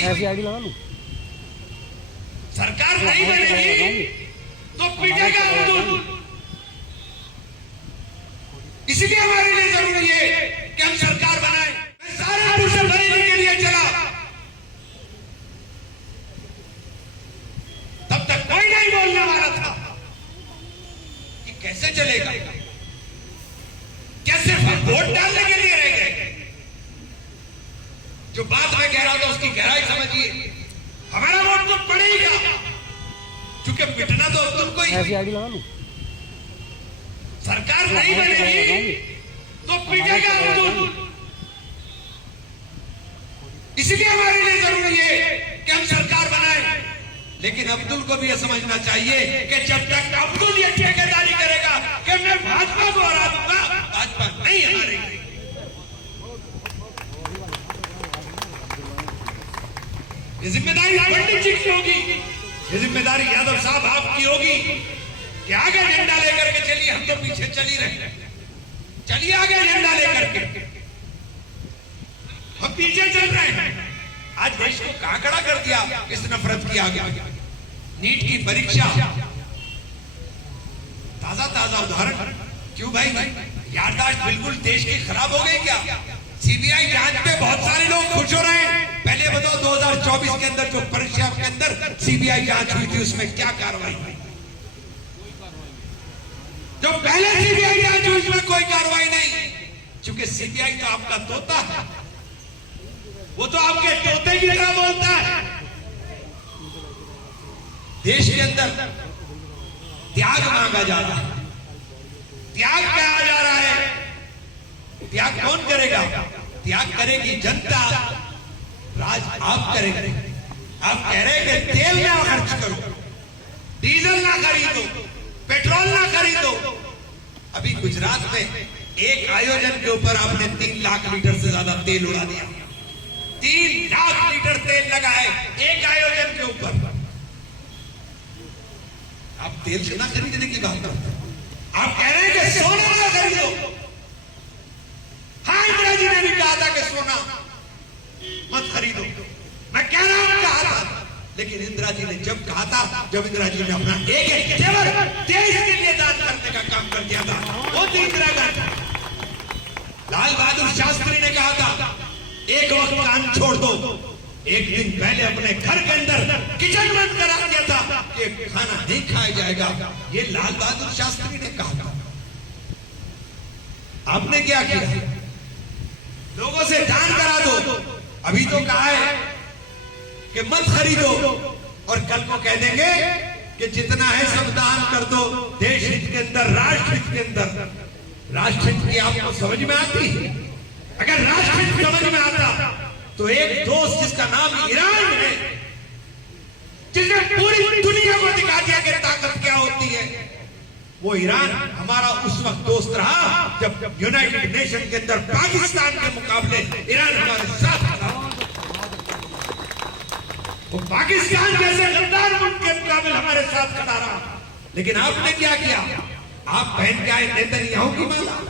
कोई ऐसी आईडी लगा लूं। सरकार नहीं बनेगी तो पिटेगा अब्दुल। इसलिए हमारे लिए जरूरी है कि हम सरकार बनाएं। मैं सारे पुरुष बरेली के लिए चला, तब तक कोई नहीं बोलने वाला था कि कैसे चलेगा, क्या सिर्फ हम वोट डालने के लिए रह गए। जो बात मैं कह रहा था उसकी गहराई समझिए। हमारा वोट तो पड़ेगा, क्योंकि पिटना तो अब्दुल को ही। ऐसी आईडी लगा लूं। सरकार नहीं बनेगी तो पिटेगा अब्दुल। इसलिए हमारे लिए जरूरी है कि हम सरकार बनाएं। लेकिन अब्दुल को भी यह समझना चाहिए कि जब तक अब्दुल ये ठेकेदारी करेगा कि मैं भाजपा को हरा दूंगा, भाजपा नहीं हारेगी। ये जिम्मेदारी पंडित जी की होगी, ये जिम्मेदारी यादव साहब आपकी होगी कि आगे झंडा लेकर के चलिए। हम तो पीछे चल ही रहे हैं, चलिए आगे झंडा लेकर के। हम पीछे चल रहे हैं। आज देश को कहां खड़ा कर दिया इस नफरत की आगे। नीट की परीक्षा, ताजा ताजा उदाहरण। क्यों भाई, याददाश्त बिल्कुल देश की खराब हो गई क्या? सीबीआई जांच पे बहुत सारे लोग खुश हो रहे हैं। पहले बताओ 2024 के अंदर जो परीक्षा के अंदर सीबीआई जांच हुई थी उसमें क्या कार्रवाई हुई? जो पहले सीबीआई जांच हुई उसमें कोई कार्रवाई नहीं, क्योंकि सीबीआई तो आपका तोता है। वो तो आपके तोते की तरह बोलता है। देश के अंदर त्याग मांगा जा रहा है। त्याग कहा जा रहा है। त्याग कौन करेगा? त्याग करेगी जनता, राज आप करेंगे। आप कह रहे हैं कि तेल ना खर्च करो, डीजल ना खरीदो, पेट्रोल ना खरीदो। अभी गुजरात में एक आयोजन के ऊपर आपने 3 लाख लीटर से ज्यादा तेल उड़ा दिया। 3 लाख लीटर तेल लगा है एक आयोजन के ऊपर। आप तेल से ना खरीदने की बात करते हैं। आप कह रहे हैं कि सोना ना खरीदो। हाँ, इंदिरा जी ने भी कहा था कि सोना मत खरीदो। मैं कह रहा हूं कहा था, लेकिन इंदिरा जी ने जब कहा था, जब इंदिरा जी ने अपना एक जेवर देश के लिए दान करने का काम कर दिया था, वो थी इंदिरा गांधी। लाल बहादुर शास्त्री ने कहा था एक वक्त कान छोड़ दो। एक दिन पहले अपने घर के अंदर किचन बंद करा दिया था कि खाना नहीं खाया जाएगा। ये लाल बहादुर शास्त्री ने कहा था। आपने क्या किया? लोगों से दान करा दो। अभी तो कहा है कि मत खरीदो, और कल को कह देंगे कि जितना है सब दान कर दो। देश हित के अंदर, राष्ट्र हित के अंदर। राष्ट्र हित की आपको समझ में आती है? अगर राष्ट्र हित समझ में आता तो एक दोस्त जिसका नाम ईरान है, जिसने पूरी दुनिया को दिखा दिया कि ताकत क्या होती है, वो ईरान हमारा उस वक्त दोस्त रहा जब यूनाइटेड नेशन के अंदर पाकिस्तान के मुकाबले ईरान हमारे साथ था। वो पाकिस्तान जैसे गद्दार मुल्क के मुकाबले हमारे साथ खड़ा रहा। लेकिन आपने क्या किया? आप पहन के आए नेतन्याहू की माला।